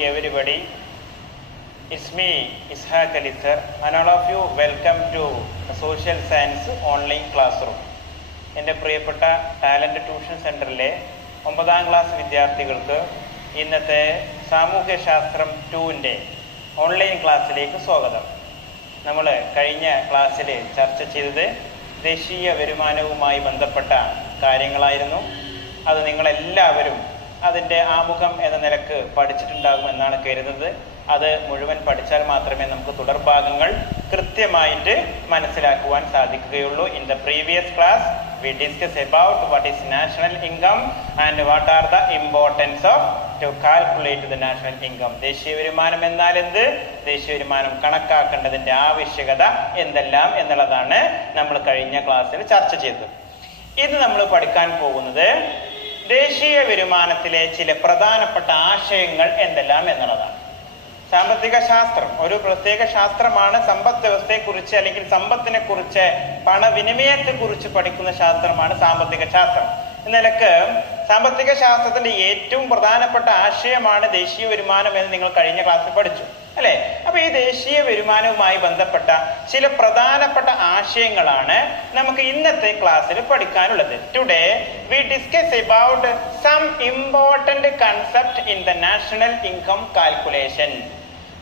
everybody. It's me, Ishaq Ali sir, and all of you welcome to the Social Science Online Classroom. എൻ്റെ പ്രിയപ്പെട്ട talent tuition സെൻറ്ററിലെ 9ാം class വിദ്യാർത്ഥികൾക്ക് ഇന്നത്തെ സാമൂഹ്യശാസ്ത്രം 2ൻ്റെ online ക്ലാസ്സിലേക്ക് സ്വാഗതം. നമ്മൾ കഴിഞ്ഞ ക്ലാസ്സിൽ ചർച്ച ചെയ്തത് ദേശീയ വരുമാനവുമായി ബന്ധപ്പെട്ട കാര്യങ്ങളായിരുന്നു. അത് നിങ്ങളെല്ലാവരും അതിൻ്റെ ആമുഖം എന്ന നിലക്ക് പഠിച്ചിട്ടുണ്ടാകുമെന്നാണ് കരുതുന്നത്. അത് മുഴുവൻ പഠിച്ചാൽ മാത്രമേ നമുക്ക് തുടർഭാഗങ്ങൾ കൃത്യമായിട്ട് മനസ്സിലാക്കുവാൻ സാധിക്കുകയുള്ളൂ. In the previous class we discuss about what is national income and what are the importance of to calculate the national income. ദേശീയ വരുമാനം എന്നാൽ എന്ത്, ദേശീയ വരുമാനം കണക്കാക്കേണ്ടതിൻ്റെ ആവശ്യകത എന്തെല്ലാം എന്നുള്ളതാണ് നമ്മൾ കഴിഞ്ഞ ക്ലാസ്സിൽ ചർച്ച ചെയ്തത്. ഇന്ന് നമ്മൾ പഠിക്കാൻ പോകുന്നത് ദേശീയ വരുമാനത്തിലെ ചില പ്രധാനപ്പെട്ട ആശയങ്ങൾ എന്തെല്ലാം എന്നുള്ളതാണ്. സാമ്പത്തിക ശാസ്ത്രം ഒരു പ്രത്യേക ശാസ്ത്രമാണ്. സമ്പദ് വ്യവസ്ഥയെക്കുറിച്ച് അല്ലെങ്കിൽ സമ്പത്തിനെ കുറിച്ച്, പണവിനിമയത്തെ കുറിച്ച് പഠിക്കുന്ന ശാസ്ത്രമാണ് സാമ്പത്തിക ശാസ്ത്രം. നിലക്ക് സാമ്പത്തിക ശാസ്ത്രത്തിന്റെ ഏറ്റവും പ്രധാനപ്പെട്ട ആശയമാണ് ദേശീയ വരുമാനം എന്ന് നിങ്ങൾ കഴിഞ്ഞ ക്ലാസ്സിൽ പഠിച്ചു അല്ലെ? അപ്പൊ ഈ ദേശീയ വരുമാനവുമായി ബന്ധപ്പെട്ട ചില പ്രധാനപ്പെട്ട ആശയങ്ങളാണ് നമുക്ക് ഇന്നത്തെ ക്ലാസ്സിൽ പഠിക്കാനുള്ളത്. Today we discuss about some important concept in the national income calculation.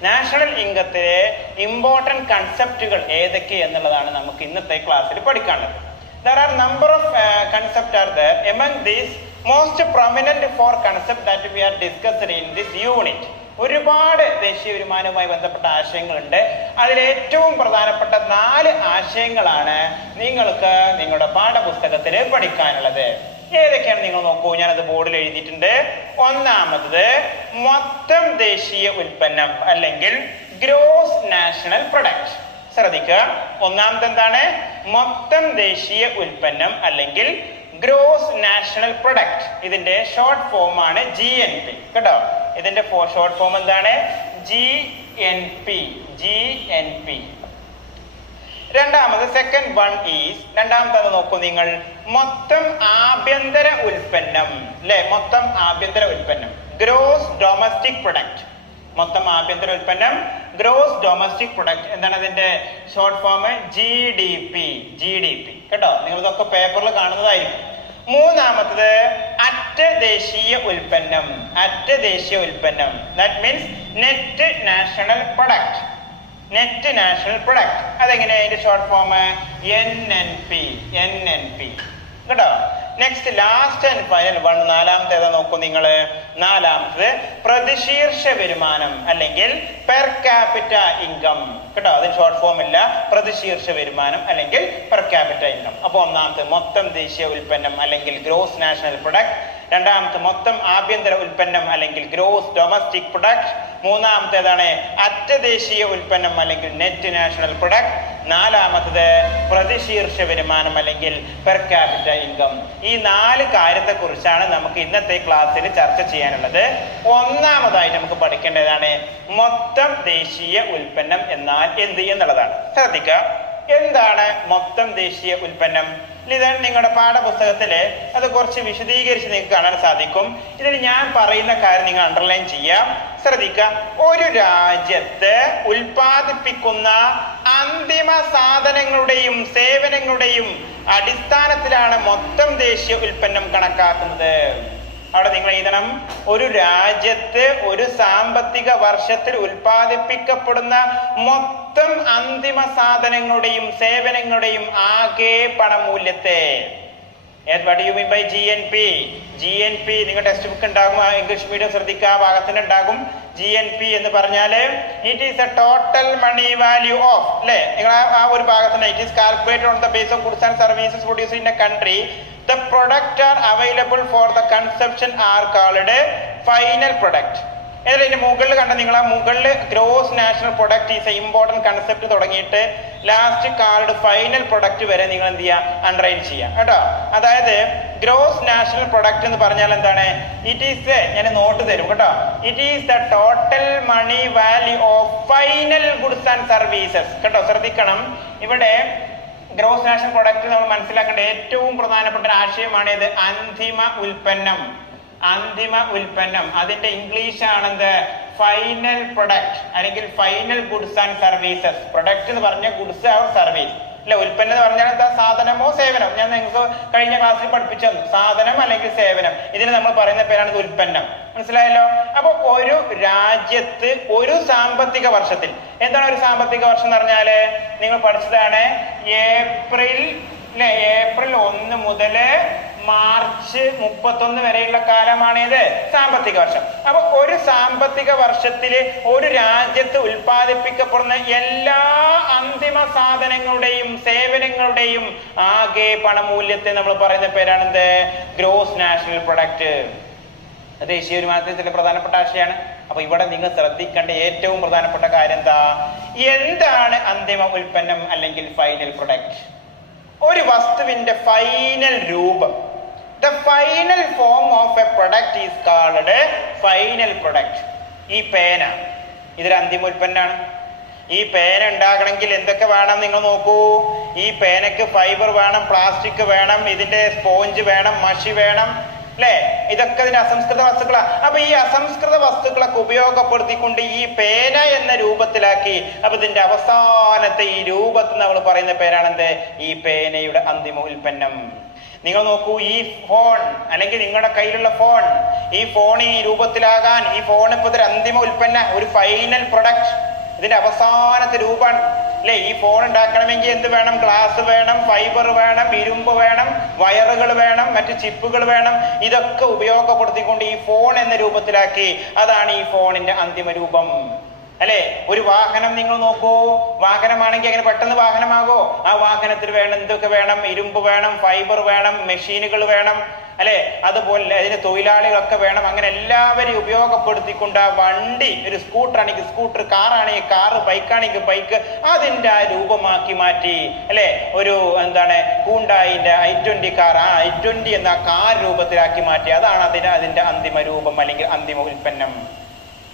National ഇൻകത്തിലെ ഇമ്പോർട്ടന്റ് കൺസെപ്റ്റുകൾ ഏതൊക്കെ എന്നുള്ളതാണ് നമുക്ക് ഇന്നത്തെ ക്ലാസ്സിൽ പഠിക്കാനുള്ളത്. There are number of concepts are there. Among these, most prominent 4 concepts that we are discussed in this unit. ഒരുപാട് ദേശീയ വരുമാനവുമായി ബന്ധപ്പെട്ട ആശയങ്ങളുണ്ട്. അതിൽ ഏറ്റവും പ്രധാനപ്പെട്ട 4 ആശയങ്ങളാണ് നിങ്ങൾക്ക് നിങ്ങളുടെ പാഠപുസ്തകത്തിൽ പഠിക്കാനുള്ളത്. ഏതൊക്കെയാണ് നിങ്ങൾ നോക്കൂ, ഞാനത് ബോർഡിൽ എഴുതിയിട്ടുണ്ട്. ഒന്നാമത് മൊത്തം ദേശീയ ഉൽപ്പന്നം അല്ലെങ്കിൽ ഗ്രോസ് നാഷണൽ പ്രൊഡക്റ്റ്. ശ്രദ്ധിക്കുക, ഒന്നാമത് എന്താണ്? മൊത്തം ദേശീയ ഉൽപ്പന്നം അല്ലെങ്കിൽ ഗ്രോസ് നാഷണൽ പ്രൊഡക്റ്റ്. ഇതിന്റെ ഷോർട്ട് ഫോം ആണ് GNP. കേട്ടോ, ഇതിന്റെ ഷോർട്ട് ഫോം എന്താണ്? GNP. രണ്ടാമത് സെക്കൻഡ് വൺ ഈസ്, രണ്ടാമത്തത് നോക്കൂ നിങ്ങൾ, മൊത്തം ആഭ്യന്തര ഉൽപ്പന്നം അല്ലെ? മൊത്തം ആഭ്യന്തര ഉൽപ്പന്നം, ഗ്രോസ് ഡൊമസ്റ്റിക് പ്രൊഡക്റ്റ്. മൊത്തം ആഭ്യന്തര ഉൽപ്പന്നം, ഗ്രോസ് ഡൊമസ്റ്റിക് പ്രൊഡക്റ്റ്. എന്താണ് അതിന്റെ ഷോർട്ട് ഫോം? GDP. കേട്ടോ, നിങ്ങൾ ഇതൊക്കെ പേപ്പറിൽ കാണുന്നതായിരിക്കും. മൂന്നാമത്തത് അറ്റ് ദേശീയ ഉൽപ്പന്നം. That means net national product. അതെങ്ങനെ? അതിന്റെ ഷോർട്ട് ഫോം NNP. കേട്ടോ. Next last and final one, നാലാമത്തെ ഏതാ നോക്കൂ നിങ്ങൾ. നാലാമത്തത് പ്രതിശീർഷ വരുമാനം അല്ലെങ്കിൽ പെർ ക്യാപിറ്റ ഇൻകം. കേട്ടോ, അതിന് ഷോർട്ട് ഫോം ഇല്ല. പ്രതിശീർഷ വരുമാനം അല്ലെങ്കിൽ പെർ ക്യാപിറ്റ ഇൻകം. അപ്പൊ ഒന്നാമത്തെ മൊത്തം ദേശീയ ഉൽപ്പന്നം അല്ലെങ്കിൽ ഗ്രോസ് നാഷണൽ പ്രൊഡക്റ്റ്. രണ്ടാമത്തെ മൊത്തം ആഭ്യന്തര ഉൽപ്പന്നം അല്ലെങ്കിൽ ഗ്രോസ് ഡൊമസ്റ്റിക് പ്രൊഡക്റ്റ്. മൂന്നാമത്തേതാണ് അറ്റ് ദേശീയ ഉൽപ്പന്നം അല്ലെങ്കിൽ നെറ്റ് നാഷണൽ പ്രൊഡക്റ്റ്. നാലാമത്തത് പ്രതിശീർഷ വരുമാനം അല്ലെങ്കിൽ പെർ ക്യാപിറ്റ ഇൻകം. ഈ 4 കാര്യത്തെ കുറിച്ചാണ് നമുക്ക് ഇന്നത്തെ ക്ലാസ്സിൽ ചർച്ച ചെയ്യാനുള്ളത്. ഒന്നാമതായിട്ട് നമുക്ക് പഠിക്കേണ്ടതാണ് മൊത്തം ദേശീയ ഉൽപ്പന്നം എന്നാൽ എന്ത് എന്നുള്ളതാണ്. ശ്രദ്ധിക്കുക, എന്താണ് മൊത്തം ദേശീയ ഉൽപ്പന്നം? ഇതാണ് നിങ്ങളുടെ പാഠപുസ്തകത്തില് അത് കുറച്ച് വിശദീകരിച്ച് നിങ്ങൾക്ക് കാണാൻ സാധിക്കും. ഇതിൽ ഞാൻ പറയുന്ന കാര്യം നിങ്ങൾ അണ്ടർലൈൻ ചെയ്യാം. ശ്രദ്ധിക്കുക, ഒരു രാജ്യത്ത് ഉൽപ്പാദിപ്പിക്കുന്ന അന്തിമ സാധനങ്ങളുടെയും സേവനങ്ങളുടെയും അടിസ്ഥാനത്തിലാണ് മൊത്തം ദേശീയ ഉൽപ്പന്നം കണക്കാക്കുന്നത്. അവിടെ നിങ്ങൾ എഴുതണം, ഒരു രാജ്യത്ത് ഒരു സാമ്പത്തിക വർഷത്തിൽ ഉൽപ്പാദിപ്പിക്കപ്പെടുന്ന മൊത്തം അന്തിമ സാധനങ്ങളുടെയും സേവനങ്ങളുടെയും ആകെ പണമൂല്യത്തെ. What do you mean by GNP? നിങ്ങൾ ടെക്സ്റ്റ് ബുക്ക് ഉണ്ടാകും, ഇംഗ്ലീഷ് മീഡിയം ശ്രദ്ധിക്കുക, ഭാഗത്തിന് ഉണ്ടാകും. GNP എന്ന് പറഞ്ഞാല് it is a total money value of, അല്ലെ? നിങ്ങൾ ആ ഒരു ഭാഗത്തിന് it is calculated on the base of goods and services produced in a country. The product are available for the consumption are called final product. ഇതിന്റെ മുകളിൽ കണ്ട നിങ്ങൾ ആ മുകളിൽ gross national product is A important concept തുടങ്ങിയിട്ട് last called final product വരെ നിങ്ങൾ എന്ത് ചെയ്യുക? അണ്ടർലൈൻ ചെയ്യാം കേട്ടോ. അതായത് ഗ്രോസ് നാഷണൽ പ്രൊഡക്റ്റ് എന്ന് പറഞ്ഞാൽ എന്താണ്? ഇറ്റ് ഈസ്, ഞാൻ നോട്ട് തരും കേട്ടോ, it is the total money value of final goods and services. കേട്ടോ, ശ്രദ്ധിക്കണം, ഇവിടെ ഗ്രോസ് നാഷണൽ പ്രൊഡക്റ്റ് നമ്മൾ മനസ്സിലാക്കേണ്ട ഏറ്റവും പ്രധാനപ്പെട്ട ഒരു ആശയമാണ് ഇത് അന്തിമ ഉൽപ്പന്നം. അതിന്റെ ഇംഗ്ലീഷ് ആണെന്ത്? ഫൈനൽ പ്രൊഡക്റ്റ് അല്ലെങ്കിൽ final goods and services. Product എന്ന് പറഞ്ഞ ഗുഡ്സ് ഓർ സർവീസ് അല്ലെ. ഉൽപ്പന്നം എന്ന് പറഞ്ഞാൽ എന്താ? സാധനമോ സേവനം. ഞാൻ നിങ്ങൾക്ക് കഴിഞ്ഞ ക്ലാസ്സിൽ പഠിപ്പിച്ചു തന്നു. സാധനം അല്ലെങ്കിൽ സേവനം, ഇതിന് നമ്മൾ പറയുന്ന പേരാണ് ഉൽപ്പന്നം. മനസ്സിലായല്ലോ? അപ്പൊ ഒരു രാജ്യത്ത് ഒരു സാമ്പത്തിക വർഷത്തിൽ, എന്താണ് ഒരു സാമ്പത്തിക വർഷം എന്ന് പറഞ്ഞാല് നിങ്ങൾ പഠിച്ചതാണ്, ഏപ്രിൽ 1 മുതൽ മാർച്ച് 31 വരെയുള്ള കാലമാണിത് സാമ്പത്തിക വർഷം. അപ്പൊ ഒരു സാമ്പത്തിക വർഷത്തില് ഒരു രാജ്യത്ത് ഉൽപ്പാദിപ്പിക്കപ്പെടുന്ന എല്ലാ അന്തിമ സാധനങ്ങളുടെയും സേവനങ്ങളുടെയും ആകെ പണമൂല്യത്തെ നമ്മൾ പറയുന്ന പേരാണെന്ത്? Gross national product. ദേശീയ വരുമാനത്തിൽ പ്രധാനപ്പെട്ട ആശയമാണ്. അപ്പൊ ഇവിടെ നിങ്ങൾ ശ്രദ്ധിക്കേണ്ട ഏറ്റവും പ്രധാനപ്പെട്ട കാര്യം എന്താ? എന്താണ് അന്തിമ ഉൽപ്പന്നം അല്ലെങ്കിൽ ഫൈനൽ പ്രൊഡക്റ്റ്? ഒരു വസ്തുവിന്റെ ഫൈനൽ രൂപം, the final form of a product is called final product. ഈ പേന ഇതൊരു അന്തിമ ഉൽപ്പന്നമാണ്. ഈ പേന ഉണ്ടാകണമെങ്കിൽ എന്തൊക്കെ വേണം നിങ്ങൾ നോക്കൂ. ഈ പേനക്ക് ഫൈബർ വേണം, പ്ലാസ്റ്റിക് വേണം, ഇതിന്റെ സ്പോഞ്ച് വേണം, മഷി വേണം അല്ലെ. ഇതൊക്കെ ഇതിന്റെ അസംസ്കൃത വസ്തുക്കളാണ്. അപ്പൊ ഈ അസംസ്കൃത വസ്തുക്കളൊക്കെ ഉപയോഗപ്പെടുത്തിക്കൊണ്ട് ഈ പേന എന്ന രൂപത്തിലാക്കി. അപ്പൊ ഇതിന്റെ അവസാനത്തെ ഈ രൂപത്തിൽ നമ്മൾ പറയുന്ന പേരാണെന്ത്? ഈ പേനയുടെ അന്തിമ ഉൽപ്പന്നം. നിങ്ങൾ നോക്കൂ, ഈ ഫോൺ അല്ലെങ്കിൽ നിങ്ങളുടെ കയ്യിലുള്ള ഫോൺ, ഈ ഫോൺ ഈ രൂപത്തിലാകാൻ, ഈ ഫോൺ ഇപ്പൊ ഇതൊരു അന്തിമ ഉൽപ്പന്ന, ഒരു ഫൈനൽ പ്രൊഡക്റ്റ്, ഇതിന്റെ അവസാനത്തെ രൂപമാണ് അല്ലെ. ഈ ഫോൺ ഉണ്ടാക്കണമെങ്കിൽ എന്ത് വേണം? ഗ്ലാസ് വേണം, ഫൈബർ വേണം, ഇരുമ്പ് വേണം, വയറുകൾ വേണം, മറ്റു ചിപ്പുകൾ വേണം. ഇതൊക്കെ ഉപയോഗപ്പെടുത്തിക്കൊണ്ട് ഈ ഫോൺ എന്ന രൂപത്തിലാക്കി. അതാണ് ഈ ഫോണിന്റെ അന്തിമ രൂപം അല്ലെ. ഒരു വാഹനം നിങ്ങൾ നോക്കൂ. വാഹനമാണെങ്കിൽ അങ്ങനെ പെട്ടെന്ന് വാഹനമാകോ? ആ വാഹനത്തിൽ വേണം എന്തൊക്കെ വേണം? ഇരുമ്പ് വേണം, ഫൈബർ വേണം, മെഷീനുകൾ വേണം അല്ലെ. അതുപോലെ അതിന് തൊഴിലാളികളൊക്കെ വേണം. അങ്ങനെ എല്ലാവരെയും ഉപയോഗപ്പെടുത്തിക്കൊണ്ട് ആ വണ്ടി, ഒരു സ്കൂട്ടർ ആണെങ്കിൽ സ്കൂട്ടർ, കാറാണെങ്കിൽ കാറ്, ബൈക്കാണെങ്കിൽ ബൈക്ക്, അതിന്റെ ആ രൂപമാക്കി മാറ്റി അല്ലെ. ഒരു എന്താണ് ഹ്യുണ്ടായിന്റെ i20 കാർ, ആ i20 എന്ന കാർ രൂപത്തിലാക്കി മാറ്റി. അതാണ് അതിന്റെ അന്തിമ രൂപം അല്ലെങ്കിൽ അന്തിമ ഉൽപ്പന്നം.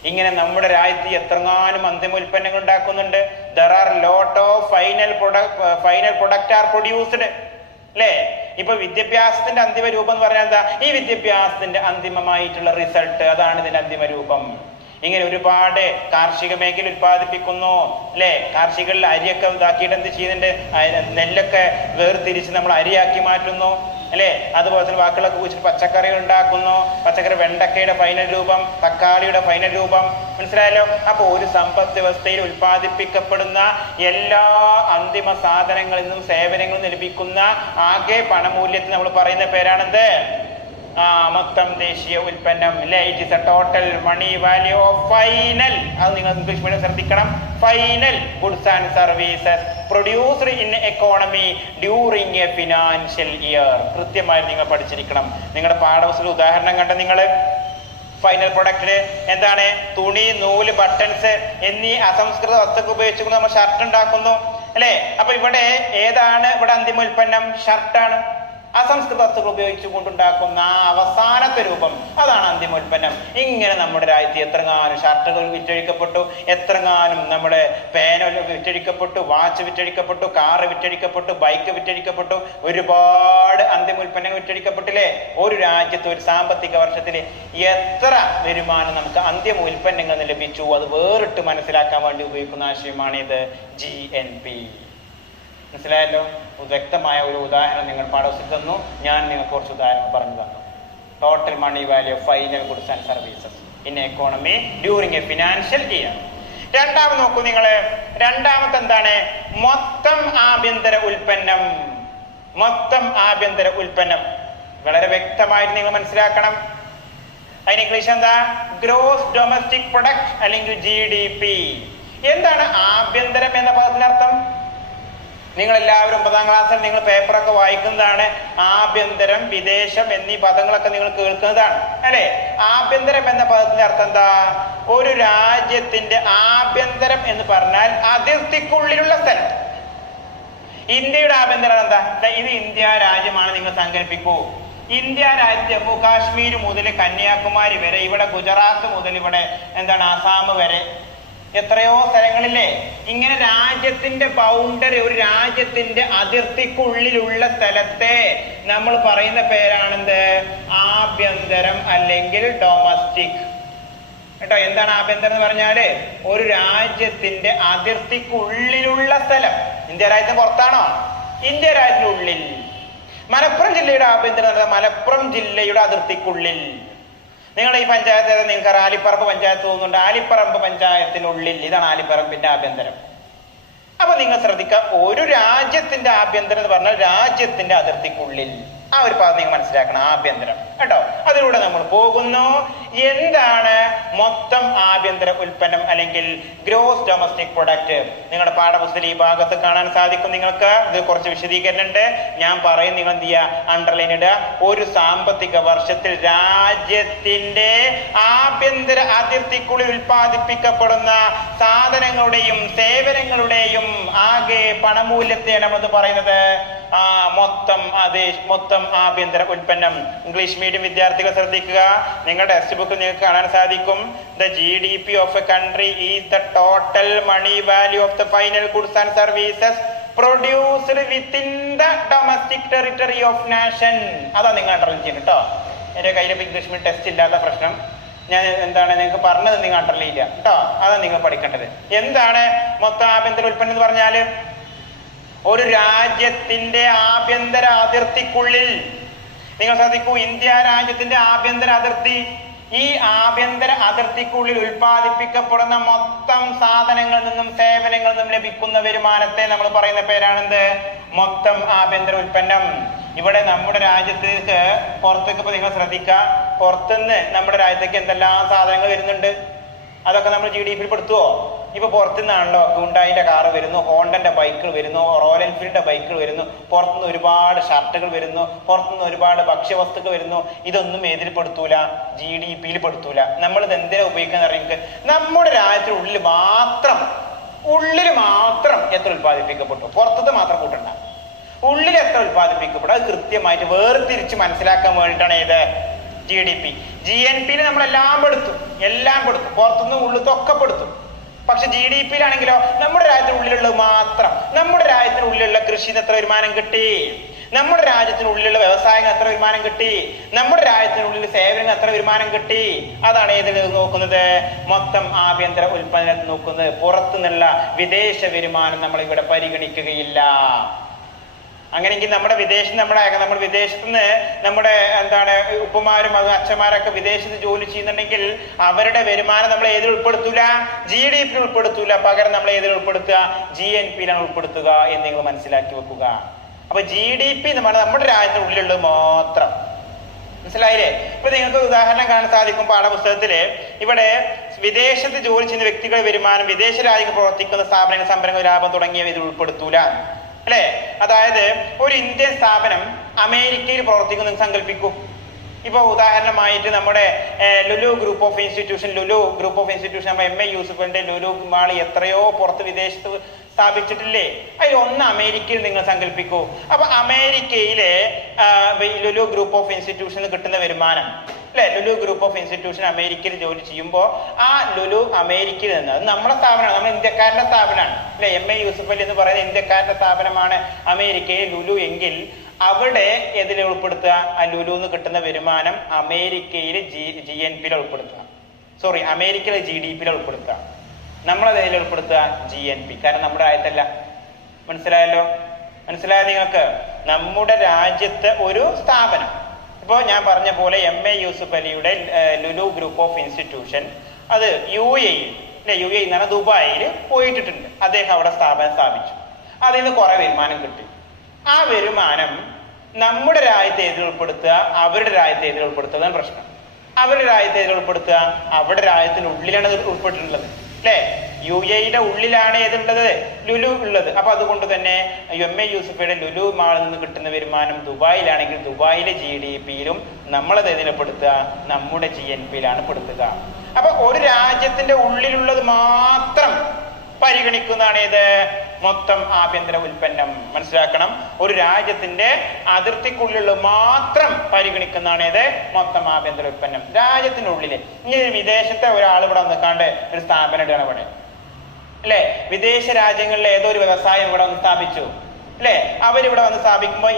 ഇങ്ങനെ നമ്മുടെ രാജ്യത്ത് എത്രങ്ങാനും അന്തിമ ഉൽപ്പന്നങ്ങൾ ഉണ്ടാക്കുന്നുണ്ട്. There are lot of final product are produced അല്ലെ. ഇപ്പൊ വിദ്യാഭ്യാസത്തിന്റെ അന്തിമ രൂപം എന്ന് പറഞ്ഞാൽ എന്താ? ഈ വിദ്യാഭ്യാസത്തിന്റെ അന്തിമമായിട്ടുള്ള റിസൾട്ട്, അതാണ് ഇതിന്റെ അന്തിമ രൂപം. ഇങ്ങനെ ഒരുപാട് കാർഷിക മേഖല ഉൽപ്പാദിപ്പിക്കുന്നു അല്ലെ. കാർഷികളിൽ അരിയൊക്കെ ഇതാക്കിയിട്ട് എന്ത് ചെയ്യുന്നുണ്ട്? നെല്ലൊക്കെ വേർതിരിച്ച് നമ്മൾ അരിയാക്കി മാറ്റുന്നു അല്ലെ. അതുപോലെ തന്നെ ബാക്കിയുള്ളൊക്കെ കുറിച്ച് പച്ചക്കറികൾ ഉണ്ടാക്കുന്നു. പച്ചക്കറി, വെണ്ടക്കയുടെ ഫൈനൽ രൂപം, തക്കാളിയുടെ ഫൈനൽ രൂപം. മനസ്സിലായല്ലോ? അപ്പൊ ഒരു സമ്പദ് വ്യവസ്ഥയിൽ ഉൽപ്പാദിപ്പിക്കപ്പെടുന്ന എല്ലാ അന്തിമ സാധനങ്ങളിൽ നിന്നും സേവനങ്ങളും ലഭിക്കുന്ന ആകെ പണമൂല്യത്തിന് നമ്മൾ പറയുന്ന പേരാണെന്ത്? മൊത്തം ദേശീയ ഉൽപ്പന്നം അല്ലെ. It is a total money value of final. അത് നിങ്ങൾ ഇംഗ്ലീഷ് മീഡിയം ശ്രദ്ധിക്കണം. Final goods and services produced in economy during a financial year. കൃത്യമായി നിങ്ങൾ പഠിച്ചിരിക്കണം. നിങ്ങളുടെ പാഠപുസ്തക ഉദാഹരണം കണ്ട നിങ്ങൾ ഫൈനൽ പ്രൊഡക്റ്റില് എന്താണ്? തുണി, നൂല്, ബട്ടൺസ് എന്നീ അസംസ്കൃത വസ്തുക്കൾ ഉപയോഗിച്ചുകൊണ്ട് നമ്മൾ ഷർട്ട് ഉണ്ടാക്കുന്നു അല്ലെ. അപ്പൊ ഇവിടെ ഏതാണ് ഇവിടെ അന്തിമ ഉൽപ്പന്നം? ഷർട്ടാണ്. അസംസ്കൃത വസ്തുക്കൾ ഉപയോഗിച്ചുകൊണ്ടുണ്ടാക്കുന്ന അവസാനത്തെ രൂപം, അതാണ് അന്തിമ ഉൽപ്പന്നം. ഇങ്ങനെ നമ്മുടെ രാജ്യത്ത് എത്രങ്ങാനും ഷർട്ടുകൾ വിറ്റഴിക്കപ്പെട്ടു, എത്രങ്ങാനും നമ്മുടെ പേന വിറ്റഴിക്കപ്പെട്ടു, വാച്ച് വിറ്റഴിക്കപ്പെട്ടു, കാറ് വിറ്റഴിക്കപ്പെട്ടു, ബൈക്ക് വിറ്റഴിക്കപ്പെട്ടു, ഒരുപാട് അന്തിമ ഉൽപ്പന്നങ്ങൾ വിറ്റഴിക്കപ്പെട്ടില്ലേ. ഒരു രാജ്യത്ത് ഒരു സാമ്പത്തിക വർഷത്തിൽ എത്ര വരുമാനം നമുക്ക് അന്തിമ ഉൽപ്പന്നങ്ങൾ ലഭിച്ചു, അത് വേറിട്ട് മനസ്സിലാക്കാൻ വേണ്ടി ഉപയോഗിക്കുന്ന ആശയമാണിത് GNP. മനസ്സിലായല്ലോ? വ്യക്തമായ ഒരു ഉദാഹരണം നിങ്ങൾ പാഠപുസ്തകത്തിൽ തന്നു. ഞാൻ നിങ്ങൾക്ക് കുറച്ച് ഉദാഹരണം പറഞ്ഞു തന്നു. Total money value of final goods and services in economy during a financial year. രണ്ടാമത് നോക്കൂ നിങ്ങൾ. രണ്ടാമത്തെ എന്താണ്? മൊത്തം ആഭ്യന്തര ഉൽപ്പന്നം. മൊത്തം ആഭ്യന്തര ഉൽപ്പന്നം വളരെ വ്യക്തമായിട്ട് നിങ്ങൾ മനസ്സിലാക്കണം. അതിന് ഇംഗ്ലീഷ് എന്താ? ഗ്രോസ് ഡൊമസ്റ്റിക് പ്രൊഡക്റ്റ് അല്ലെങ്കിൽ GDP. എന്താണ് ആഭ്യന്തരം എന്ന പദത്തിനർത്ഥം? നിങ്ങൾ എല്ലാവരും 10ാം ക്ലാസ്സിൽ നിങ്ങൾ പേപ്പറൊക്കെ വായിക്കുന്നതാണ്. ആഭ്യന്തരം, വിദേശം എന്നീ പദങ്ങളൊക്കെ നിങ്ങൾ കേൾക്കുന്നതാണ് അല്ലെ. ആഭ്യന്തരം എന്ന പദത്തിന്റെ അർത്ഥം എന്താ? ഒരു രാജ്യത്തിന്റെ ആഭ്യന്തരം എന്ന് പറഞ്ഞാൽ അതിർത്തിക്കുള്ളിലുള്ള സ്ഥലം. ഇന്ത്യയുടെ ആഭ്യന്തരം എന്താ? ഇത് ഇന്ത്യ രാജ്യമാണ് നിങ്ങൾ സങ്കല്പിക്കൂ. ഇന്ത്യ രാജ്യം ജമ്മു കാശ്മീർ മുതൽ കന്യാകുമാരി വരെ, ഇവിടെ ഗുജറാത്ത് മുതൽ ഇവിടെ എന്താണ് ആസാം വരെ, എത്രയോ സ്ഥലങ്ങളില്ലേ. ഇങ്ങനെ രാജ്യത്തിന്റെ ബൗണ്ടറി, ഒരു രാജ്യത്തിന്റെ അതിർത്തിക്കുള്ളിലുള്ള സ്ഥലത്തെ നമ്മൾ പറയുന്ന പേരാണെന്ത്? ആഭ്യന്തരം അല്ലെങ്കിൽ ഡൊമസ്റ്റിക്. കേട്ടോ. എന്താണ് ആഭ്യന്തരം എന്ന് പറഞ്ഞാല് ഒരു രാജ്യത്തിന്റെ അതിർത്തിക്കുള്ളിലുള്ള സ്ഥലം. ഇന്ത്യ രാജ്യത്തിന് പുറത്താണോ? ഇന്ത്യ രാജ്യത്തിനുള്ളിൽ. മലപ്പുറം ജില്ലയുടെ ആഭ്യന്തരം എന്ന് പറഞ്ഞാൽ മലപ്പുറം ജില്ലയുടെ അതിർത്തിക്കുള്ളിൽ. നിങ്ങളുടെ ഈ പഞ്ചായത്ത് നിങ്ങൾക്ക് ആലിപ്പറമ്പ് പഞ്ചായത്ത് തോന്നുന്നുണ്ട്, ആലിപ്പറമ്പ് പഞ്ചായത്തിനുള്ളിൽ. ഇതാണ് ആലിപ്പറമ്പിന്റെ ആഭ്യന്തരം. അപ്പൊ നിങ്ങൾ ശ്രദ്ധിക്കുക, ഒരു രാജ്യത്തിന്റെ ആഭ്യന്തരം എന്ന് പറഞ്ഞാൽ രാജ്യത്തിന്റെ അതിർത്തിക്കുള്ളിൽ. ആ ഒരു പദം നിങ്ങൾ മനസ്സിലാക്കണം, ആഭ്യന്തരം കേട്ടോ. അതിലൂടെ നമ്മൾ പോകുന്നു. എന്താണ് മൊത്തം ആഭ്യന്തര ഉൽപ്പന്നം അല്ലെങ്കിൽ ഗ്രോസ് ഡൊമസ്റ്റിക് പ്രൊഡക്റ്റ്? നിങ്ങളുടെ പാഠപുസ്തകം ഈ ഭാഗത്ത് കാണാൻ സാധിക്കും നിങ്ങൾക്ക്. ഇത് കുറച്ച് വിശദീകരണം ഉണ്ട്, ഞാൻ പറയും, നിങ്ങൾ എന്ത് ചെയ്യുക, അണ്ടർലൈൻ ഇടുക. ഒരു സാമ്പത്തിക വർഷത്തിൽ രാജ്യത്തിന്റെ ആഭ്യന്തര അതിർത്തിക്കുള്ളിൽ ഉൽപ്പാദിപ്പിക്കപ്പെടുന്ന സാധനങ്ങളുടെയും സേവനങ്ങളുടെയും ആകെ പണമൂല്യത്തെയാണ് നമ്മൾ പറയുന്നത് മൊത്തം ആഭ്യന്തര ഉൽപ്പന്നം. ഇംഗ്ലീഷ് മീഡിയം വിദ്യാർത്ഥികൾ ശ്രദ്ധിക്കുക, നിങ്ങളുടെ ടെക്സ്റ്റ് ബുക്കിൽ നിങ്ങൾക്ക് കാണാൻ സാധിക്കും. The GDP of a country is the total money value of the final goods and services produced within the domestic territory of nation. അതാ നിങ്ങൾ അണ്ടർലൈൻ ചെയ്യുന്നത് കേട്ടോ. എന്റെ കയ്യിൽ ഇംഗ്ലീഷ് മീഡിയം ടെസ്റ്റ് ഇല്ലാത്ത പ്രശ്നം. ഞാൻ എന്താണ് നിങ്ങൾക്ക് പറഞ്ഞത് നിങ്ങൾ അണ്ടർലൈൻ ഇല്ല കേട്ടോ. അതാണ് നിങ്ങൾ പഠിക്കേണ്ടത്. എന്താണ് മൊത്തം ആഭ്യന്തര ഉൽപ്പന്നം എന്ന് പറഞ്ഞാല് ഒരു രാജ്യത്തിന്റെ ആഭ്യന്തര അതിർത്തിക്കുള്ളിൽ. നിങ്ങൾ ശ്രദ്ധിക്കൂ, ഇന്ത്യ രാജ്യത്തിന്റെ ആഭ്യന്തര അതിർത്തി. ഈ ആഭ്യന്തര അതിർത്തിക്കുള്ളിൽ ഉൽപ്പാദിപ്പിക്കപ്പെടുന്ന മൊത്തം സാധനങ്ങളിൽ നിന്നും സേവനങ്ങളിൽ നിന്നും ലഭിക്കുന്ന വരുമാനത്തെ നമ്മൾ പറയുന്ന പേരാണെന്ത്? മൊത്തം ആഭ്യന്തര ഉൽപ്പന്നം. ഇവിടെ നമ്മുടെ രാജ്യത്തേക്ക് പുറത്തേക്ക് ഇപ്പൊ നിങ്ങൾ ശ്രദ്ധിക്കുക, പുറത്തുനിന്ന് നമ്മുടെ രാജ്യത്തേക്ക് എന്തെല്ലാം സാധനങ്ങൾ വരുന്നുണ്ട്, അതൊക്കെ നമ്മൾ GDP പെടുത്തുവോ? ഇപ്പൊ പുറത്തുനിന്നാണല്ലോ ഹ്യുണ്ടായിന്റെ കാറ് വരുന്നു, ഹോണ്ടന്റെ ബൈക്കുകൾ വരുന്നു, റോയൽ എൻഫീൽഡിന്റെ ബൈക്കുകൾ വരുന്നു, പുറത്തുനിന്ന് ഒരുപാട് ഷർട്ടുകൾ വരുന്നു, പുറത്തുനിന്ന് ഒരുപാട് ഭക്ഷ്യവസ്തുക്കൾ വരുന്നു. ഇതൊന്നും ഏതിൽ പെടുത്തൂല? GDP പെടുത്തൂല. നമ്മൾ ഇത് എന്തിനാ ഉപയോഗിക്കാന്ന് അറിയാം? നമ്മുടെ രാജ്യത്തിനുള്ളിൽ മാത്രം എത്ര ഉത്പാദിപ്പിക്കപ്പെട്ടു, പുറത്തത് മാത്രം കൂട്ടണ്ട. ഉള്ളിൽ എത്ര ഉത്പാദിപ്പിക്കപ്പെടും അത് കൃത്യമായിട്ട് വേർതിരിച്ച് മനസ്സിലാക്കാൻ വേണ്ടിയിട്ടാണ് ഇത് GDP. GNP നമ്മളെല്ലാം പെടുത്തും, പുറത്തുനിന്ന് ഉള്ളിലൊക്കെ പെടുത്തും. പക്ഷെ GDP-യിലാണെങ്കിലോ നമ്മുടെ രാജ്യത്തിനുള്ളിലുള്ള മാത്രം, നമ്മുടെ രാജ്യത്തിനുള്ളിലുള്ള കൃഷിന്ന് എത്ര വരുമാനം കിട്ടി, നമ്മുടെ രാജ്യത്തിനുള്ളിലുള്ള വ്യവസായങ്ങൾ എത്ര വരുമാനം കിട്ടി, നമ്മുടെ രാജ്യത്തിനുള്ളിൽ സേവനങ്ങൾ എത്ര വരുമാനം കിട്ടി, അതാണ് ഏതിൽ നോക്കുന്നത്? മൊത്തം ആഭ്യന്തര ഉൽപ്പന്നത്തിൽ നോക്കുന്നത്. പുറത്തുനിന്നുള്ള വിദേശ വരുമാനം നമ്മൾ ഇവിടെ പരിഗണിക്കുകയില്ല. അങ്ങനെയെങ്കിൽ നമ്മുടെ വിദേശത്ത് നിന്ന് നമ്മുടെ ഉപ്പമാരും അച്ഛന്മാരൊക്കെ വിദേശത്ത് ജോലി ചെയ്യുന്നുണ്ടെങ്കിൽ അവരുടെ വരുമാനം നമ്മൾ ഏതിൽ ഉൾപ്പെടുത്തൂല? GDP ഉൾപ്പെടുത്തൂല. പകരം നമ്മൾ ഏതിൽ ഉൾപ്പെടുത്തുക? GNP-യിലാണ് ഉൾപ്പെടുത്തുക എന്ന് നിങ്ങൾ മനസ്സിലാക്കി വെക്കുക. അപ്പൊ GDP എന്ന് പറഞ്ഞാൽ നമ്മുടെ രാജ്യത്തിനുള്ളിലുള്ളത് മാത്രം. മനസ്സിലായില്ലേ? ഇപ്പൊ നിങ്ങൾക്ക് ഉദാഹരണം കാണാൻ സാധിക്കും പാഠപുസ്തകത്തില്. ഇവിടെ വിദേശത്ത് ജോലി ചെയ്യുന്ന വ്യക്തികളുടെ വരുമാനം, വിദേശ രാജ്യങ്ങൾ പ്രവർത്തിക്കുന്ന സ്ഥാപനങ്ങൾ, സംരംഭങ്ങൾ, ലാഭം തുടങ്ങിയവ ഇതിൽ ഉൾപ്പെടുത്തൂല അല്ലെ? അതായത് ഒരു ഇന്ത്യൻ സ്ഥാപനം അമേരിക്കയിൽ പ്രവർത്തിക്കുന്നു സങ്കല്പിക്കൂ. ഇപ്പൊ ഉദാഹരണമായിട്ട് നമ്മുടെ ലുലു ഗ്രൂപ്പ് ഓഫ് ഇൻസ്റ്റിറ്റ്യൂഷൻ നമ്മുടെ MA യൂസുഫിന്റെ ലുലു മാൾ എത്രയോ പുറത്ത് വിദേശത്ത് സ്ഥാപിച്ചിട്ടില്ലേ? അതിൽ ഒന്ന് അമേരിക്കയിൽ നിങ്ങൾ സങ്കല്പിക്കൂ. അപ്പൊ അമേരിക്കയിലെ ലുലു ഗ്രൂപ്പ് ഓഫ് ഇൻസ്റ്റിറ്റ്യൂഷന് കിട്ടുന്ന വരുമാനം അല്ലെ, ലുലു ഗ്രൂപ്പ് ഓഫ് ഇൻസ്റ്റിറ്റ്യൂഷൻ അമേരിക്കയിൽ ജോലി ചെയ്യുമ്പോൾ ആ ലുലു അമേരിക്കയിൽ നിന്ന്, അത് നമ്മുടെ സ്ഥാപനമാണ്, നമ്മൾ ഇന്ത്യക്കാരുടെ സ്ഥാപനമാണ് അല്ലെ. MA യൂസുഫ് അലി എന്ന് പറയുന്നത് ഇന്ത്യക്കാരുടെ സ്ഥാപനമാണ് അമേരിക്കയിൽ ലുലു എങ്കിൽ അവിടെ ഏതിൽ ഉൾപ്പെടുത്തുക? ആ ലുലുന്ന് കിട്ടുന്ന വരുമാനം അമേരിക്കയിൽ GNP-യിൽ ഉൾപ്പെടുത്തുക. അമേരിക്കയിലെ GDP-യിൽ ഉൾപ്പെടുത്തുക. നമ്മളത് ഏതിൽ ഉൾപ്പെടുത്തുക? GNP. കാരണം നമ്മുടെ രാജ്യത്തല്ല. മനസ്സിലായോ നിങ്ങൾക്ക്? നമ്മുടെ രാജ്യത്തെ ഒരു സ്ഥാപനം, ഇപ്പോ ഞാൻ പറഞ്ഞ പോലെ MA യൂസുഫ് അലിയുടെ ലുലു ഗ്രൂപ്പ് ഓഫ് ഇൻസ്റ്റിറ്റ്യൂഷൻ അത് UAE എന്നാണ്, ദുബായിൽ പോയിട്ടിട്ടുണ്ട്. അദ്ദേഹം അവിടെ സ്ഥാപനം സ്ഥാപിച്ചു. അതിൽ നിന്ന് കുറെ വരുമാനം കിട്ടി. ആ വരുമാനം നമ്മുടെ രാജ്യത്തെ ഏതിൽ ഉൾപ്പെടുത്തുക? അവരുടെ രാജ്യത്തെ ഏതിൽ ഉൾപ്പെടുത്തുക? അതാണ് പ്രശ്നം. അവരുടെ രാജ്യത്തെ ഏതിൽ ഉൾപ്പെടുത്തുക? അവിടെ രാജ്യത്തിനുള്ളിലാണ് ഇത് ഉൾപ്പെട്ടിട്ടുള്ളത് അല്ലെ. UAE-യുടെ ഉള്ളിലാണ് ഏതുള്ളത്? ലുലു ഉള്ളത്. അപ്പൊ അതുകൊണ്ട് തന്നെ MA യൂസുഫയുടെ ലുലു മാളിൽ നിന്ന് കിട്ടുന്ന വരുമാനം ദുബായിലാണെങ്കിൽ ദുബായിലെ GDP-യിലും നമ്മളത് ഏതിൽപ്പെടുത്തുക? നമ്മുടെ GNP-യിലാണ് പെടുത്തുക. അപ്പൊ ഒരു രാജ്യത്തിന്റെ ഉള്ളിലുള്ളത് മാത്രം പരിഗണിക്കുന്നതാണ് ഇത് മൊത്തം ആഭ്യന്തര ഉൽപ്പന്നം. മനസ്സിലാക്കണം, ഒരു രാജ്യത്തിന്റെ അതിർത്തിക്കുള്ളിൽ മാത്രം പരിഗണിക്കുന്നതാണ് ഇത് മൊത്തം ആഭ്യന്തര ഉൽപ്പന്നം. രാജ്യത്തിനുള്ളില് ഇനി വിദേശത്തെ ഒരാൾ ഇവിടെ വന്നിക്കാണ്ട് ഒരു സ്ഥാപനം ഇടുകയാണ് ഇവിടെ അല്ലെ. വിദേശ രാജ്യങ്ങളിലെ ഏതോ ഒരു വ്യവസായം ഇവിടെ വന്ന് സ്ഥാപിച്ചു അല്ലെ. അവരിവിടെ വന്ന് സ്ഥാപിക്കുമ്പോൾ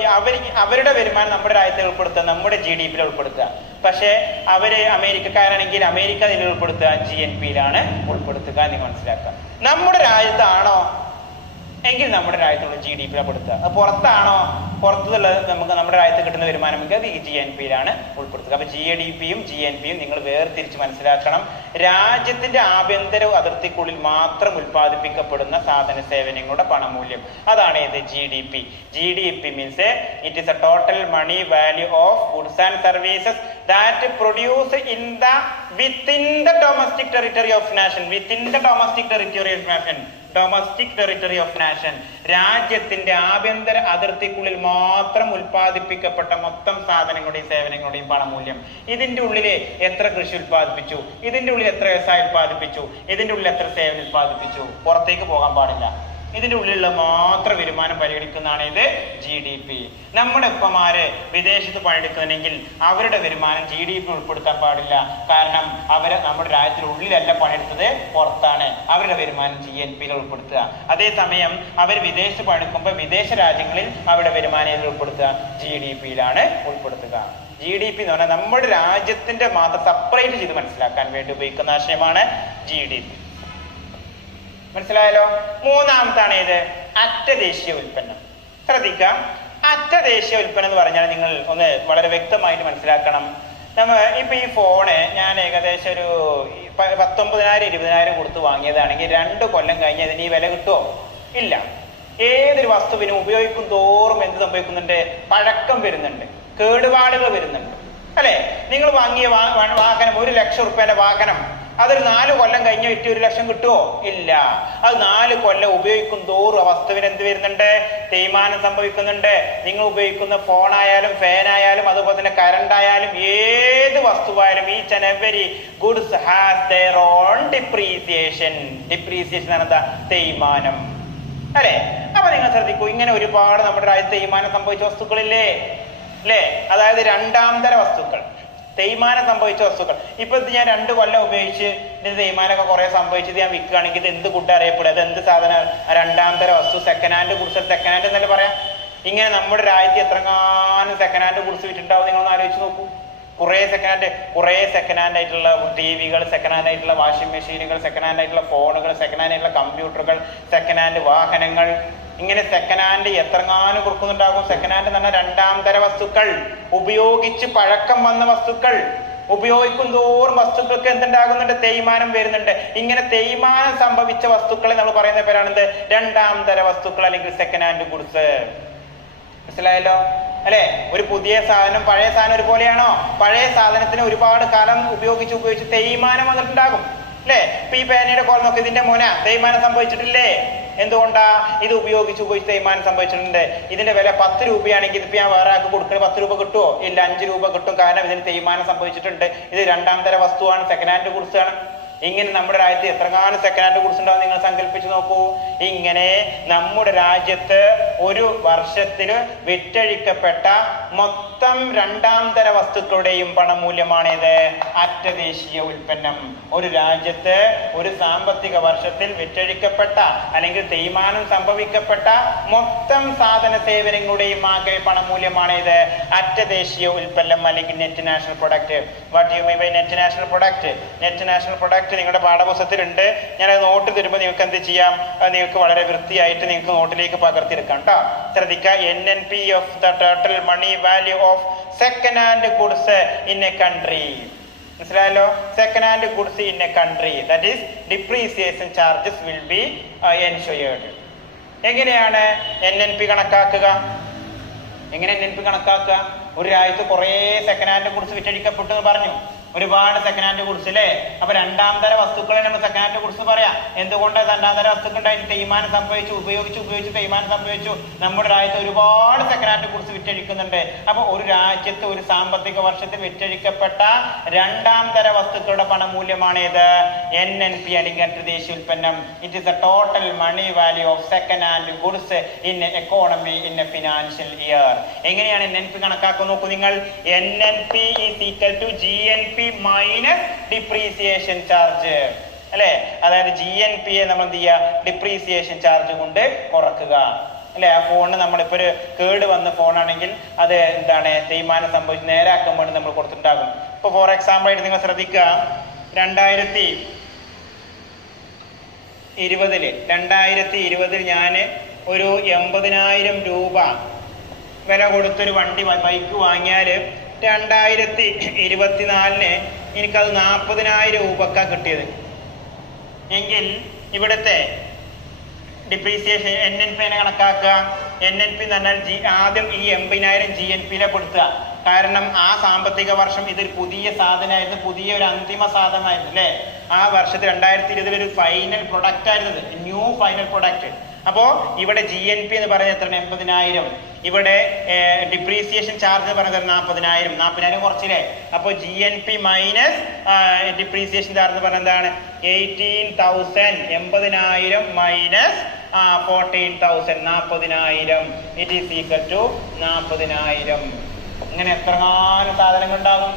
അവരുടെ വരുമാനം നമ്മുടെ രാജ്യത്തിൽ ഉൾപ്പെടുത്തുക, നമ്മുടെ GDP-യിൽ ഉൾപ്പെടുത്തുക. പക്ഷേ അവര് അമേരിക്കക്കാരാണെങ്കിൽ അമേരിക്ക ഇതിൽ ഉൾപ്പെടുത്തുക, GNPയിലാണ് ഉൾപ്പെടുത്തുക എന്ന് മനസ്സിലാക്കുക. നമ്മുടെ രാജ്യത്താണോ എങ്കിൽ നമ്മുടെ രാജ്യത്തുള്ള GDP പെടുത്തുക. അത് പുറത്താണോ, പുറത്തുള്ള നമുക്ക് നമ്മുടെ രാജ്യത്ത് കിട്ടുന്ന വരുമാനമെങ്കിൽ അത് ഈ GNPയിലാണ് ഉൾപ്പെടുത്തുക. അപ്പൊ GDPയും GNPയും നിങ്ങൾ വേർതിരിച്ച് മനസ്സിലാക്കണം. രാജ്യത്തിന്റെ ആഭ്യന്തര അതിർത്തിക്കുള്ളിൽ മാത്രം ഉൽപ്പാദിപ്പിക്കപ്പെടുന്ന സാധന സേവനങ്ങളുടെ പണമൂല്യം, അതാണ് ഇത് GDP means it is a total money value of goods and services that produce within the domestic territory of nation. Domestic territory of nation, രാജ്യത്തിന്റെ ആഭ്യന്തര അതിർത്തിക്കുള്ളിൽ മാത്രം ഉൽപ്പാദിപ്പിക്കപ്പെട്ട മൊത്തം സാധനങ്ങളുടെയും സേവനങ്ങളുടെയും പണമൂല്യം. ഇതിന്റെ ഉള്ളിൽ എത്ര കൃഷി ഉൽപ്പാദിപ്പിച്ചു, ഇതിന്റെ ഉള്ളിൽ എത്ര വ്യവസായം ഉൽപ്പാദിപ്പിച്ചു, ഇതിന്റെ ഉള്ളിൽ എത്ര സേവനം ഉൽപ്പാദിപ്പിച്ചു, പുറത്തേക്ക് പോകാൻ പാടില്ല. ഇതിന്റെ ഉള്ളിലുള്ള മാത്രം വരുമാനം പരിഗണിക്കുന്നതാണ് ഇത് GDP. നമ്മുടെ ഉപ്പമാര് വിദേശത്ത് പണിയെടുക്കുന്നെങ്കിൽ അവരുടെ വരുമാനം GDP ഉൾപ്പെടുത്താൻ പാടില്ല. കാരണം നമ്മുടെ രാജ്യത്തിനുള്ളിലല്ല പണിയെടുത്തത്, പുറത്താണ്. അവരുടെ വരുമാനം GNPയിൽ ഉൾപ്പെടുത്തുക. അതേസമയം അവർ വിദേശത്ത് പണിയെടുക്കുമ്പോൾ വിദേശ രാജ്യങ്ങളിൽ അവരുടെ വരുമാനം ഇതിൽ ഉൾപ്പെടുത്തുക, GDPയിലാണ് ഉൾപ്പെടുത്തുക. GDP എന്ന് പറഞ്ഞാൽ നമ്മുടെ രാജ്യത്തിന്റെ മാത്രം സെപ്പറേറ്റ് ചെയ്ത് മനസ്സിലാക്കാൻ വേണ്ടി ഉപയോഗിക്കുന്ന ആശയമാണ് GDP. മനസ്സിലായല്ലോ? മൂന്നാമത്താണ് ഇത് അറ്റദേശീയ ഉൽപ്പന്നം. ശ്രദ്ധിക്കാം, അറ്റദേശീയ ഉൽപ്പന്നം എന്ന് പറഞ്ഞാൽ നിങ്ങൾ ഒന്ന് വളരെ വ്യക്തമായിട്ട് മനസ്സിലാക്കണം. ഇപ്പൊ ഈ ഫോണ് ഞാൻ ഏകദേശം ഒരു 19,000-20,000 കൊടുത്ത് വാങ്ങിയതാണെങ്കിൽ 2 കൊല്ലം കഴിഞ്ഞ് അതിന് ഈ വില കിട്ടുമോ? ഇല്ല. ഏതൊരു വസ്തുവിനും ഉപയോഗിക്കും തോറും എന്ത് സംഭവിക്കുന്നുണ്ട്? പഴക്കം വരുന്നുണ്ട്, കേടുപാടുകൾ വരുന്നുണ്ട്, അല്ലെ? നിങ്ങൾ വാങ്ങിയ വാഹനം 1 ലക്ഷം റുപ്യന്റെ വാഹനം, അതൊരു 4 കൊല്ലം കഴിഞ്ഞ് വിറ്റ് 1 ലക്ഷം കിട്ടുമോ? ഇല്ല. അത് 4 കൊല്ലം ഉപയോഗിക്കും തോറും വസ്തുവിന് എന്ത് വരുന്നുണ്ട്? തേയ്മാനം സംഭവിക്കുന്നുണ്ട്. നിങ്ങൾ ഉപയോഗിക്കുന്ന ഫോണായാലും ഫാനായാലും അതുപോലെ തന്നെ കറണ്ട് ആയാലും ഏത് വസ്തുവായാലും each and every goods has their own depreciation. Depreciation ആണ് എന്താ? തേയ്മാനം, അല്ലെ? അപ്പൊ നിങ്ങൾ ശ്രദ്ധിക്കൂ, ഇങ്ങനെ ഒരുപാട് നമ്മുടെ രാജ്യത്ത് തേയ്മാനം സംഭവിച്ച വസ്തുക്കളില്ലേ, അല്ലെ? അതായത് രണ്ടാംതര വസ്തുക്കൾ, തേയ്മാനം സംഭവിച്ച വസ്തുക്കൾ. ഇപ്പൊ ഇത് ഞാൻ 2 കൊല്ലം ഉപയോഗിച്ച് ഇതിന് തേയ്മാനൊക്കെ കുറെ സംഭവിച്ചത് ഞാൻ വിൽക്കുകയാണെങ്കിൽ ഇത് എന്ത് ഗുഡ് അറിയപ്പെടുക? അത് എന്ത് സാധനം? രണ്ടാംതര വസ്തു, second hand goods. Second hand എന്നല്ലേ പറയാം. ഇങ്ങനെ നമ്മുടെ രാജ്യത്ത് എത്രങ്ങാനും സെക്കൻഡ് ഹാൻഡ് ഗുഡ്സ് വിറ്റിട്ടുണ്ടാവും? നിങ്ങളൊന്ന് ആലോചിച്ച് നോക്കൂ. കുറെ സെക്കൻഡ് ഹാൻഡ് ആയിട്ടുള്ള ടിവികൾ, സെക്കൻഡ് ഹാൻഡ് ആയിട്ടുള്ള വാഷിംഗ് മെഷീനുകൾ, സെക്കൻഡ് ഹാൻഡ് ആയിട്ടുള്ള ഫോണുകൾ, സെക്കൻഡ് ഹാൻഡ് ആയിട്ടുള്ള കമ്പ്യൂട്ടറുകൾ, സെക്കൻഡ് ഹാൻഡ് വാഹനങ്ങൾ, ഇങ്ങനെ സെക്കൻഡ് ഹാൻഡ് എത്രങ്ങാനും കൊടുക്കുന്നുണ്ടാകും. സെക്കൻഡ് ഹാൻഡ് എന്ന് പറഞ്ഞാൽ രണ്ടാംതര വസ്തുക്കൾ, ഉപയോഗിച്ച് പഴക്കം വന്ന വസ്തുക്കൾ. ഉപയോഗിക്കും തോറും വസ്തുക്കൾക്ക് എന്തുണ്ടാകുന്നുണ്ട്? തേയ്മാനം വരുന്നുണ്ട്. ഇങ്ങനെ തേയ്മാനം സംഭവിച്ച വസ്തുക്കളെ നമ്മൾ പറയുന്ന പേരാണെന്ത്? രണ്ടാംതര വസ്തുക്കൾ അല്ലെങ്കിൽ സെക്കൻഡ് ഹാൻഡ് ഗുഡ്സ്. മനസ്സിലായല്ലോ, അല്ലെ? ഒരു പുതിയ സാധനം പഴയ സാധനം ഒരുപോലെയാണോ? പഴയ സാധനത്തിന് ഒരുപാട് കാലം ഉപയോഗിച്ച് തേയ്മാനം വന്നിട്ടുണ്ടാകും, അല്ലെ? ഇപ്പൊ ഈ പേനയുടെ കോൾ നോക്കി, ഇതിന്റെ മുന തേയ്മാനം സംഭവിച്ചിട്ടില്ലേ? എന്തുകൊണ്ടാ? ഇത് ഉപയോഗിച്ച് തേയ്മാനം സംഭവിച്ചിട്ടുണ്ട്. ഇതിന്റെ വില 10 രൂപയാണെങ്കിൽ ഇതിപ്പോ ഞാൻ വേറെ ആൾക്ക് കൊടുക്കുന്നത് 10 രൂപ കിട്ടുമോ? ഇല്ല, 5 രൂപ കിട്ടും. കാരണം ഇതിന് തേയ്മാനം സംഭവിച്ചിട്ടുണ്ട്. ഇത് രണ്ടാംതര വസ്തുവാണ്, സെക്കൻഡ് ഹാൻഡ് ഗുഡ്സ് ആണ്. ഇങ്ങനെ നമ്മുടെ രാജ്യത്ത് എത്രങ്ങാനും സെക്കൻഡ് ഹാൻഡ് ഗുഡ്സ് ഉണ്ടാവും നിങ്ങൾ സങ്കല്പിച്ച് നോക്കൂ. ഇങ്ങനെ നമ്മുടെ രാജ്യത്ത് ഒരു വർഷത്തിൽ വിറ്റഴിക്കപ്പെട്ട മൊത്തം രണ്ടാംതര വസ്തുക്കളുടെയും പണമൂല്യമാണ് ഇത് അറ്റദേശീയ ഉൽപ്പന്നം. ഒരു രാജ്യത്ത് ഒരു സാമ്പത്തിക വർഷത്തിൽ വിറ്റഴിക്കപ്പെട്ട അല്ലെങ്കിൽ തേയ്മാനം സംഭവിക്കപ്പെട്ട മൊത്തം സാധന സേവനങ്ങളുടെയും ആകെ പണമൂല്യമാണ് ഇത് അറ്റദേശീയ ഉൽപ്പന്നം അല്ലെങ്കിൽ net national product. What you mean by net national product? Net national product നിങ്ങളുടെ പാഠപുസ്തകത്തിലുണ്ട്. ഞാനത് നോട്ട് തരുമ്പോൾ നിങ്ങൾക്ക് എന്ത് ചെയ്യാം? നിങ്ങൾക്ക് വളരെ വൃത്തിയായിട്ട് നിങ്ങൾക്ക് നോട്ടിലേക്ക് പകർത്തിയെടുക്കാം കേട്ടോ. ശ്രദ്ധിക്കുക, NNP of the total money value of second hand goods in a country. മനസ്സിലായല്ലോ? Second hand goods in a country, that is depreciation charges will be ensured. എങ്ങനെയാണ് NNP കണക്കാക്കുക? എങ്ങനെ NNP കണക്കാക്കുക? ഒരു രാജ്യത്ത് കുറെ സെക്കൻഡ് ഹാൻഡ് ഗുഡ്സ് വിറ്റഴിക്കപ്പെട്ടു എന്ന് പറഞ്ഞു, ഒരുപാട് സെക്കൻഡ് ഹാൻഡ് ഗുഡ്സ് അല്ലേ? അപ്പൊ രണ്ടാംതര വസ്തുക്കളെ നമ്മൾ സെക്കൻഡ് ഹാൻഡ് ഗുഡ്സ് പറയാം. എന്തുകൊണ്ട്? രണ്ടാംതര വസ്തുക്കൾ ഉണ്ടായിട്ട് തേയ്മാനം സംഭവിച്ചു, ഉപയോഗിച്ച് തേയ്മാനം സംഭവിച്ചു. നമ്മുടെ രാജ്യത്ത് ഒരുപാട് സെക്കൻഡ് ഹാൻഡ് ഗുഡ്സ് വിറ്റഴിക്കുന്നുണ്ട്. അപ്പൊ ഒരു രാജ്യത്ത് ഒരു സാമ്പത്തിക വർഷത്തിൽ വിറ്റഴിക്കപ്പെട്ട രണ്ടാംതര വസ്തുക്കളുടെ പണമൂല്യമാണ് ഇത് NNP അല്ലെങ്കിൽ അന്തർദേശീയ ഉൽപ്പന്നം. It is the total money value of second hand goods in economy in a financial year. എങ്ങനെയാണ് NNP കണക്കാക്കുക? നോക്കൂ നിങ്ങൾ. NNP is equal to GNP minus depreciation charge, അല്ലെ? അതായത് GNP നമ്മൾ എന്ത് ചെയ്യുക? ഡിപ്രീസിയേഷൻ ചാർജ് കൊണ്ട് കുറക്കുക, അല്ലെ? ആ ഫോണിന് നമ്മളിപ്പോൾ ഒരു കേട് വന്ന ഫോണാണെങ്കിൽ അത് എന്താണ് തേയ്മാനം സംഭവിച്ച് നേരാക്കാൻ വേണ്ടി നമ്മൾ കൊടുത്തിട്ടുണ്ടാകും. ഇപ്പോൾ ഫോർ എക്സാമ്പിൾ ആയിട്ട് നിങ്ങൾ ശ്രദ്ധിക്കുക, 2020 ഞാൻ ഒരു 80,000 രൂപ വില കൊടുത്തൊരു ബൈക്ക് വാങ്ങിയാൽ 2024 എനിക്കത് 40,000 രൂപക്കാണ് കിട്ടിയത് എങ്കിൽ ഇവിടുത്തെ ഡിപ്രീസിയേഷൻ NNP കണക്കാക്കുക. NNP എന്ന് പറഞ്ഞാൽ ആദ്യം ഈ 80,000 GNP പെടുത്തുക. കാരണം ആ സാമ്പത്തിക വർഷം ഇതൊരു പുതിയ സാധനമായിരുന്നു, പുതിയ ഒരു അന്തിമ സാധനമായിരുന്നു അല്ലേ? ആ വർഷത്തിൽ 2020 ഒരു ഫൈനൽ പ്രൊഡക്റ്റ് ആയിരുന്നത്, ന്യൂ ഫൈനൽ പ്രൊഡക്റ്റ്. അപ്പോ ഇവിടെ GNP എന്ന് പറയുന്നത് എത്ര? 80,000. ഇവിടെ ഡിപ്രീസിയേഷൻ ചാർജ് എന്ന് പറയുന്നത് 40,000 കുറച്ചില്ലേ? അപ്പോൾ GNP മൈനസ് ഡിപ്രീസിയേഷൻ ചാർജ് എന്ന് പറയുന്നത് എന്താണ്? 18,000. 80,000 minus 14,000, 40,000. It is equal to 40,000. ഇങ്ങനെ എത്രങ്ങാനും സാധനങ്ങൾ ഉണ്ടാകും,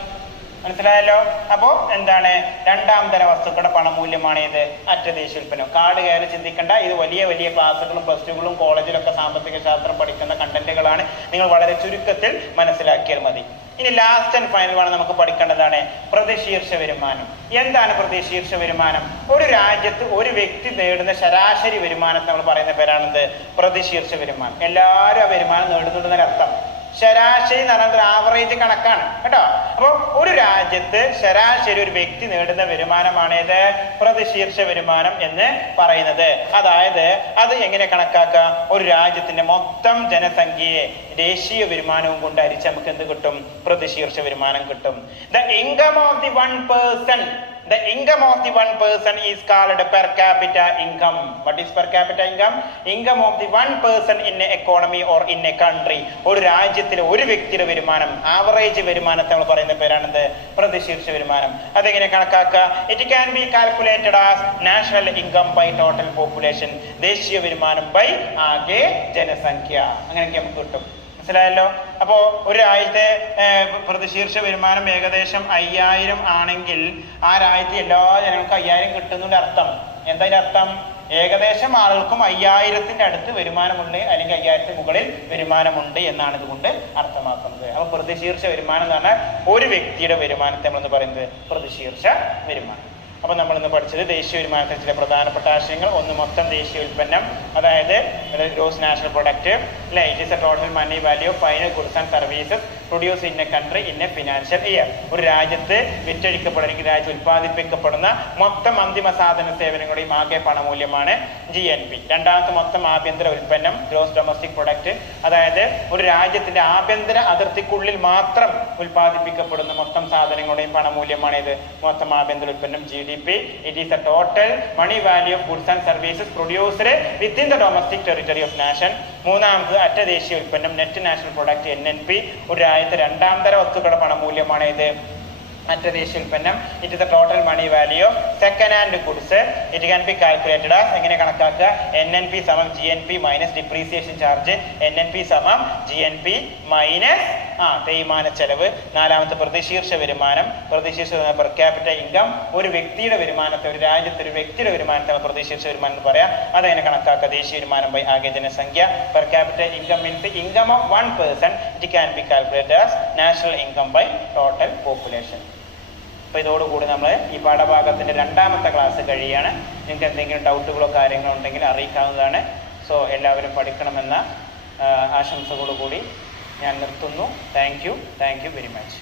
മനസ്സിലായല്ലോ? അപ്പോ എന്താണ്? രണ്ടാം തര വസ്തുക്കളുടെ പണമൂല്യമാണ് ഇത് അറ്റദേശീയ ഉൽപ്പന്നം. കാർഡ് കയറി ചിന്തിക്കേണ്ട. ഇത് വലിയ വലിയ ക്ലാസ്സുകളും പ്ലസ് ടുകളും കോളേജിലൊക്കെ സാമ്പത്തിക ശാസ്ത്രം പഠിക്കുന്ന കണ്ടന്റുകളാണ്. നിങ്ങൾ വളരെ ചുരുക്കത്തിൽ മനസ്സിലാക്കിയാൽ മതി. ഇനി ലാസ്റ്റ് ആൻഡ് ഫൈനൽ ആണ് നമുക്ക് പഠിക്കേണ്ടതാണ് പ്രതിശീർഷ വരുമാനം. എന്താണ് പ്രതിശീർഷ വരുമാനം? ഒരു രാജ്യത്ത് ഒരു വ്യക്തി നേടുന്ന ശരാശരി വരുമാനത്തെ നമ്മൾ പറയുന്ന പേരാണെന്ത്? പ്രതിശീർഷ വരുമാനം. എല്ലാവരും ആ വരുമാനം നേടുന്നുണ്ടെന്നൊരു അർത്ഥം. ശരാശരി എന്ന് പറഞ്ഞാൽ ആവറേജ് കണക്കാണ് കേട്ടോ. അപ്പൊ ഒരു രാജ്യത്ത് ശരാശരി ഒരു വ്യക്തി നേടുന്ന വരുമാനമാണ് ഇത് പ്രതിശീർഷ വരുമാനം എന്ന് പറയുന്നത്. അതായത് അത് എങ്ങനെ കണക്കാക്കുക? ഒരു രാജ്യത്തിന്റെ മൊത്തം ജനസംഖ്യയെ ദേശീയ വരുമാനവും കൊണ്ട് ഹരിച്ച് നമുക്ക് എന്ത് കിട്ടും? പ്രതിശീർഷ വരുമാനം കിട്ടും. The income of the one person The income of the one person is called per capita income. What is per capita income? Income of the one person in an economy or in a country. ഒരു രാജ്യത്തിലെ ഒരു വ്യക്തിയുടെ വരുമാനം, average വരുമാനത്തെ നമ്മൾ പറയുന്ന പേരാണെന്ത്? പ്രതിശീർഷ വരുമാനം. അതെങ്ങനെ കണക്കാക്കുക? It can be calculated as national income by total population. ദേശീയ വരുമാനം ബൈ ആകെ ജനസംഖ്യ. അങ്ങനെയൊക്കെ നമുക്ക് കിട്ടും. മനസ്സിലായല്ലോ? അപ്പോ ഒരു രാജ്യത്തെ പ്രതിശീർഷ വരുമാനം ഏകദേശം 5,000 ആണെങ്കിൽ ആ രാജ്യത്തെ എല്ലാ ജനങ്ങൾക്കും 5,000 കിട്ടുന്നതിന്റെ അർത്ഥം എന്താ? അർത്ഥം ഏകദേശം ആളുകൾക്കും 5,000-ന്റെ അടുത്ത് വരുമാനമുണ്ട്, അല്ലെങ്കിൽ 5,000-ന് മുകളിൽ വരുമാനമുണ്ട് എന്നാണ് ഇതുകൊണ്ട് അർത്ഥമാക്കുന്നത്. അപ്പൊ പ്രതിശീർഷ വരുമാനം എന്ന് പറഞ്ഞാൽ ഒരു വ്യക്തിയുടെ വരുമാനത്തെ നമ്മളെന്ന് പറയുന്നത് പ്രതിശീർഷ വരുമാനം. അപ്പൊ നമ്മൾ ഇന്ന് പഠിച്ചത് ദേശീയ വരുമാനത്തിൽ ചില പ്രധാനപ്പെട്ട ആശയങ്ങൾ. ഒന്ന്, മൊത്തം ദേശീയ ഉൽപ്പന്നം, അതായത് ഗ്രോസ് നാഷണൽ പ്രൊഡക്റ്റ് അല്ലെ? It is a total money value of final goods and services produce in a country in a financial year. ഒരു രാജ്യത്ത് വിറ്റഴിക്കപ്പെടുന്ന, രാജ്യം ഉൽപ്പാദിപ്പിക്കപ്പെടുന്ന മൊത്തം അന്തിമ സാധന സേവനങ്ങളുടെയും ആകെ പണമൂല്യമാണ് GNP. രണ്ടാമത്തെ മൊത്തം ആഭ്യന്തര ഉൽപ്പന്നം, ഗ്രോസ് ഡൊമസ്റ്റിക് പ്രൊഡക്റ്റ്, അതായത് ഒരു രാജ്യത്തിന്റെ ആഭ്യന്തര അതിർത്തിക്കുള്ളിൽ മാത്രം ഉൽപ്പാദിപ്പിക്കപ്പെടുന്ന മൊത്തം സാധനങ്ങളുടെയും പണമൂല്യമാണ് ഇത് മൊത്തം ആഭ്യന്തര ഉൽപ്പന്നം GDP. It is the total money value of goods and services produced within the domestic territory of nation. മൂന്നാമത് അറ്റദേശീയ ഉൽപ്പന്നം, നെറ്റ് നാഷണൽ പ്രൊഡക്റ്റ് NNP. ഒരു രാജ്യത്തെ രണ്ടാം തര വസ്തുക്കളുടെ പണമൂല്യമാണ് ഇത് അറ്റദേശീയ ഉൽപ്പന്നം. It is the total money value of second hand goods. It can be calculated as എങ്ങനെ കണക്കാക്കുക? NNP സമം GNP minus depreciation charge. NNP സമം GNP മൈനസ് തേയ്മാന ചെലവ്. നാലാമത്തെ പ്രതിശീർഷ വരുമാനം. പ്രതിശീർഷ പെർ ക്യാപിറ്റ ഇൻകം. ഒരു വ്യക്തിയുടെ വരുമാനത്തെ, ഒരു രാജ്യത്തെ ഒരു വ്യക്തിയുടെ വരുമാനത്തെ പ്രതിശീർഷ വരുമാനം എന്ന് പറയാം. അതെങ്ങനെ കണക്കാക്കുക? ദേശീയ വരുമാനം ബൈ ആകെ ജനസംഖ്യ. Per capita income means income of one person. It can be calculated as national income by total population. അപ്പൊ ഇതോടുകൂടി നമ്മൾ ഈ പാഠഭാഗത്തിന്റെ രണ്ടാമത്തെ ക്ലാസ് കഴിയാണ്. നിങ്ങൾക്ക് എന്തെങ്കിലും ഡൗട്ടുകളോ കാര്യങ്ങളോ ഉണ്ടെങ്കിൽ അറിയിക്കാവുന്നതാണ്. സോ എല്ലാവരും പഠിക്കണമെന്ന ആശംസകളോടുകൂടി ഞാൻ നിർത്തുന്നു. Thank you very much.